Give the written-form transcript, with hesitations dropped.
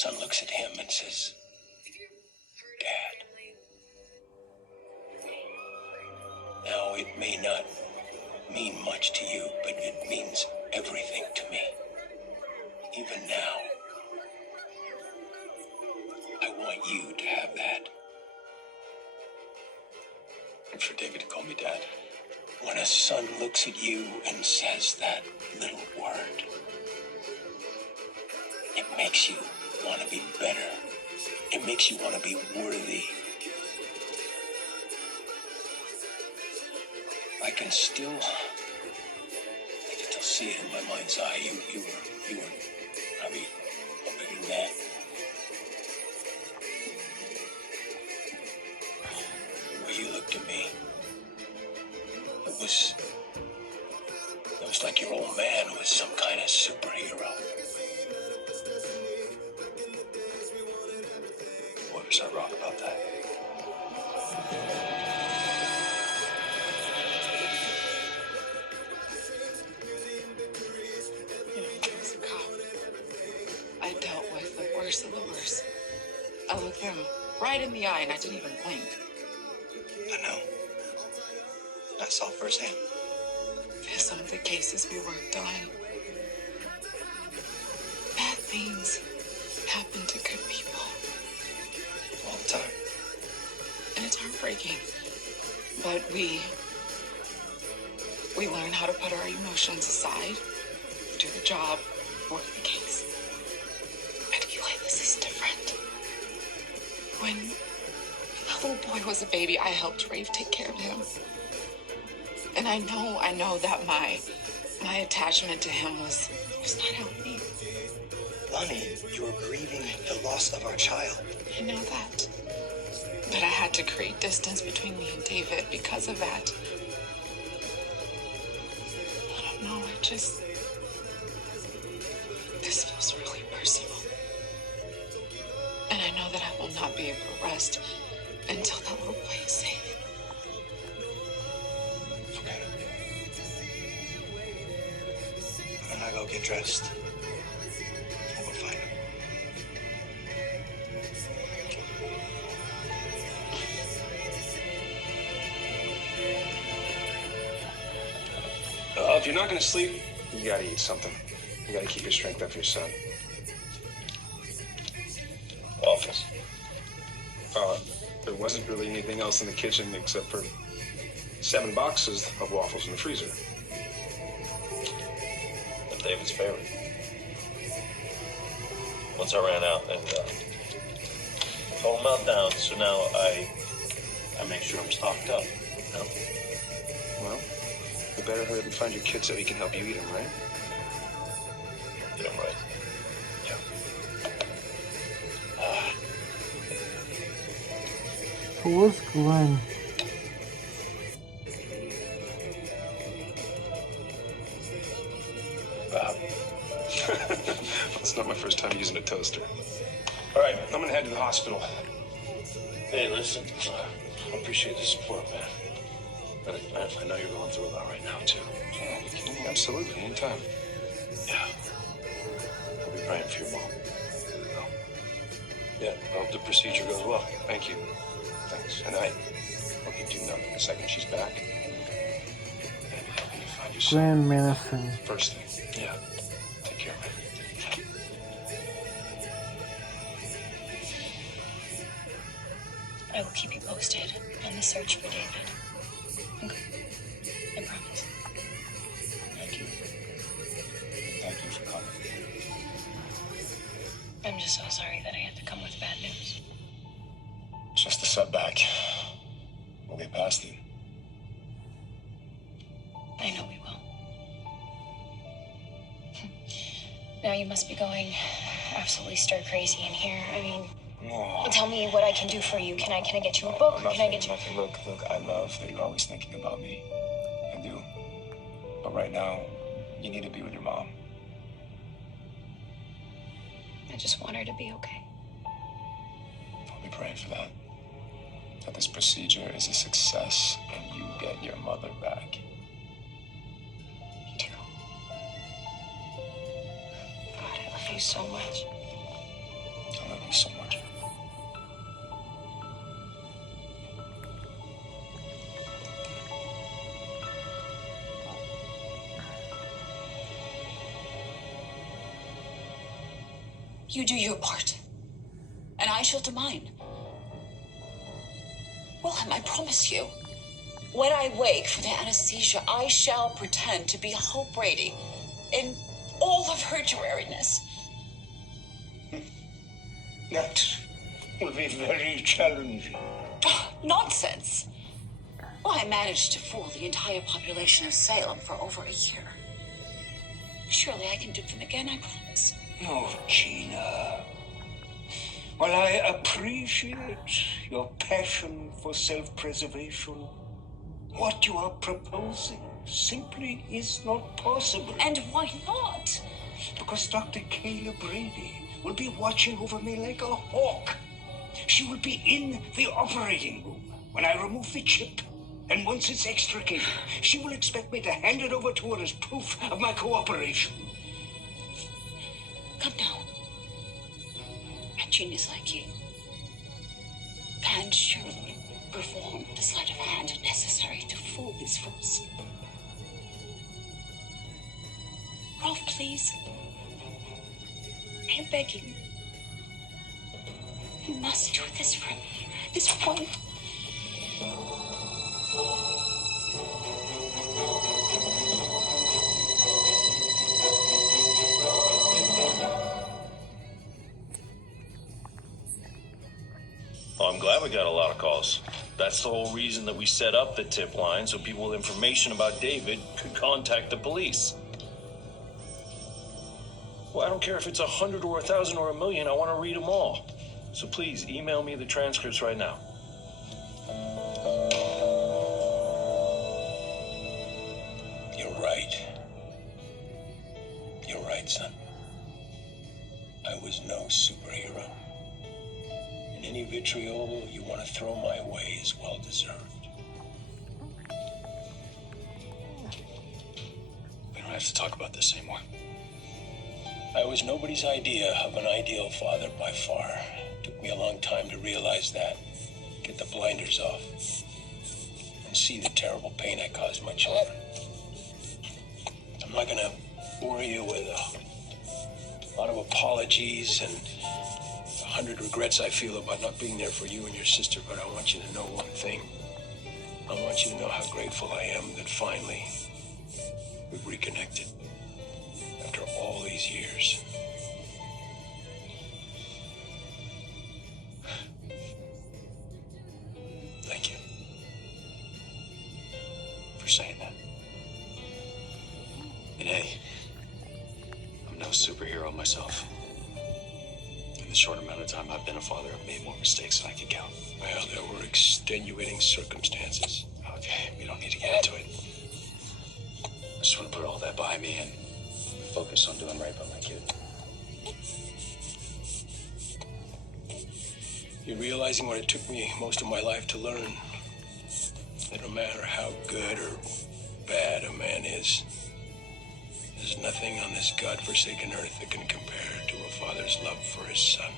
son looks at him and says, Dad. Now, it may not mean much to you, but it means everything to me. Even now, I want you to have that. And for David to call me Dad. When a son looks at you and says that little word, it makes you want to be better. It makes you want to be worthy. I can still see it in my mind's eye. You were probably bigger than that. The way you looked at me, it was like your old man was some kind of superhero. What was I wrong about that? As a cop, I dealt with the worst of the worst. I looked them right in the eye and I didn't even blink. I know. I saw firsthand. Some of the cases we worked on, bad things happen to good people. All the time. And it's heartbreaking. But we learn how to put our emotions aside, do the job, work the case. And Eli, this is different. When the little boy was a baby, I helped Rafe take care of him. And I know that my attachment to him was not healthy. Lonnie, you were grieving the loss of our child. I know that. But I had to create distance between me and David because of that. I don't know, this feels really personal. And I know that I will not be able to rest until that little boy is safe. Okay. I'm gonna go get dressed. I'll go find him. If you're not gonna sleep, you gotta eat something. You gotta keep your strength up for your son. Waffles. There wasn't really anything else in the kitchen except for 7 boxes of waffles in the freezer. That's David's favorite. Once I ran out and told him meltdown, so now I make sure I'm stocked up. You know? Well, you better hurry up and find your kid so he can help you eat them, right? Get him right. Yeah. Who was Glenn? It's not my first time using a toaster. All right. I'm gonna head to the hospital. Hey, listen. I appreciate the support, man. But I know you're going through a lot right now, too. Yeah, absolutely, anytime. Yeah. I'll be praying for your mom. Oh. Yeah, I hope the procedure goes well. Thank you. Thanks. And I hope you do know that the second she's back, and helping you find your son. Glenn Madison. First thing. Yeah. Take care, man. I will keep you posted on the search for David. Okay. I promise. Thank you. Thank you for coming. I'm just so sorry that I had to come with bad news. It's just a setback. We'll get past it. I know we will. Now you must be going absolutely stir crazy in here. I mean, tell me what I can do for you. Can I get you a book? Nothing, Can I get you? nothing. Look, I love that you're always thinking about me. I do. But right now, you need to be with your mom. I just want her to be okay. I'll be praying for that. That this procedure is a success and you get your mother back. Me too. God, I love you so much. me so much. You do your part, and I shall do mine. Wilhelm, I promise you, when I wake from the anesthesia, I shall pretend to be Hope Brady in all of her dreariness. That will be very challenging. Nonsense. Well, I managed to fool the entire population of Salem for over a year. Surely I can do them again, I promise. Oh, Gina. While I appreciate your passion for self-preservation, what you are proposing simply is not possible. And why not? Because Dr. Kayla Brady will be watching over me like a hawk. She will be in the operating room when I remove the chip. And once it's extricated, she will expect me to hand it over to her as proof of my cooperation. Come now. A genius like you can surely perform the sleight of hand necessary to fool these fools. Rolf, please. I'm begging. You must do this for me. This one. I'm glad we got a lot of calls. That's the whole reason that we set up the tip line, so people with information about David could contact the police. Well, I don't care if it's 100 or 1,000 or 1,000,000, I want to read them all. So please, email me the transcripts right now. You're right. You're right, son. I was no superhero. And any vitriol you want to throw my way is well deserved. We don't have to talk about this anymore. I was nobody's idea of an ideal father by far. Took me a long time to realize that. Get the blinders off. And see the terrible pain I caused my children. I'm not gonna bore you with a lot of apologies and 100 regrets I feel about not being there for you and your sister, but I want you to know one thing. I want you to know how grateful I am that finally we've reconnected after all these years. Thank you for saying that. And hey, I'm no superhero myself. In the short amount of time I've been a father, I've made more mistakes than I can count. Well, there were extenuating circumstances. Okay, we don't need to get into it. I just want to put all that behind me and focus on doing right by my kid. You're realizing what it took me most of my life to learn. That no matter how good or bad a man is, there's nothing on this godforsaken earth that can compare to a father's love for his son.